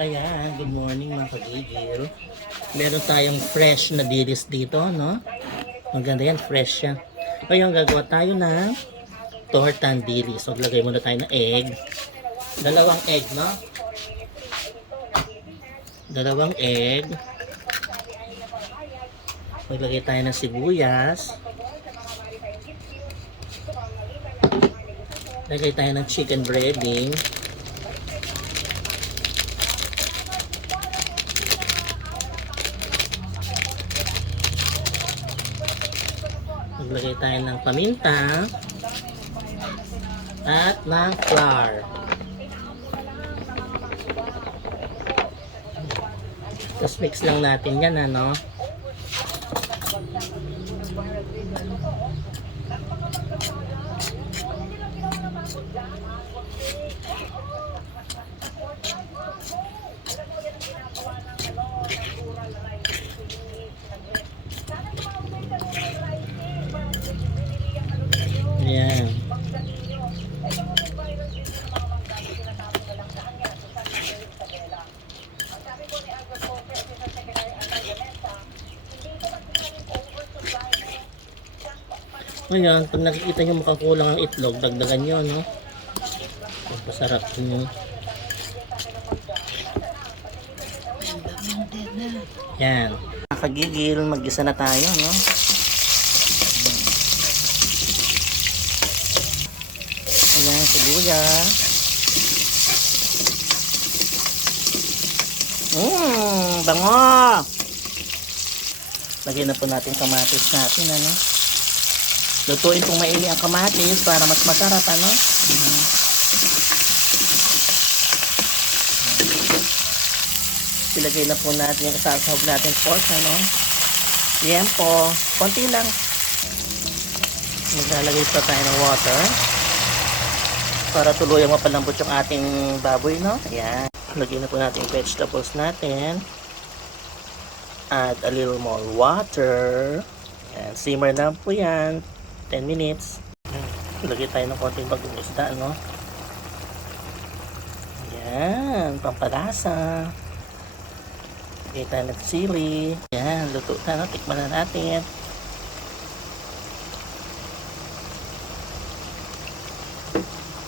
Ayan, good morning mga kagigil. Meron tayong fresh na dilis dito, no? Maganda yan, fresh siya. Ngayon, gagawa tayo ng tortan dilis. So, lagay muna tayo ng egg. Dalawang egg, no? Dalawang egg. Maglagay tayo ng sibuyas. Lagay tayo ng chicken breading. Maglagay tayo ng paminta at ng flour. Tapos mix lang natin yan ano. Ayan. Ngayon, pag nakikita nyo makakulang ang itlog, dagdagan nyo, no? Masarap nyo. Yan. Nakagigil, mag-isa na tayo, no? Ayan, sibuyas. Mmm, bango! Lagyan na po natin kamatis natin, ano? Lutuin pong maili ang kamatis para mas masarap, ano? Ilagay na po natin yung kasasahog natin pork, ano? Yan po. Konti lang. Maglalagay pa tayo ng water para tuluyang mapalambot yung ating baboy, no? Ayan. Lagyan na po natin yung vegetables natin. Add a little more water. Ayan. Simmer na po yan. 10 minutes. Lagyan tayo ng konting bagong isda, no? Ayan. Pampalasa. Lagyan tayo ng sili. Ayan. Luto na, no? Tikman na natin.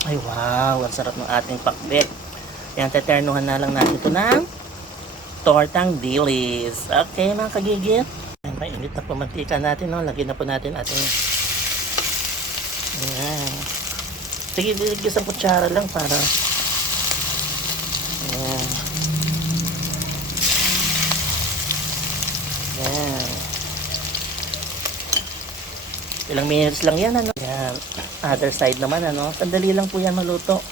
Ay wow, ang sarap ng ating pakbet. Yan, teternuhan na lang natin ito ng tortang dilis. Okay mga kagigit. Yan, mainit na po mantika natin. No? Lagyan na po natin ating Ayan. Sige, diligyan sa kutsara lang para Ayan. Ayan. Ilang minutes lang yan, ano? Ayan. Other side naman, ano? Sandali lang po yan maluto.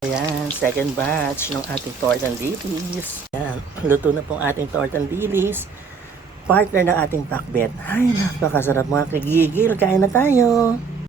Ayan, second batch ng ating tortang dilis. Ayan, luto na po ang ating tortang dilis. Partner ng ating pakbet. Ay, napakasarap mga kagigil. Kain na tayo.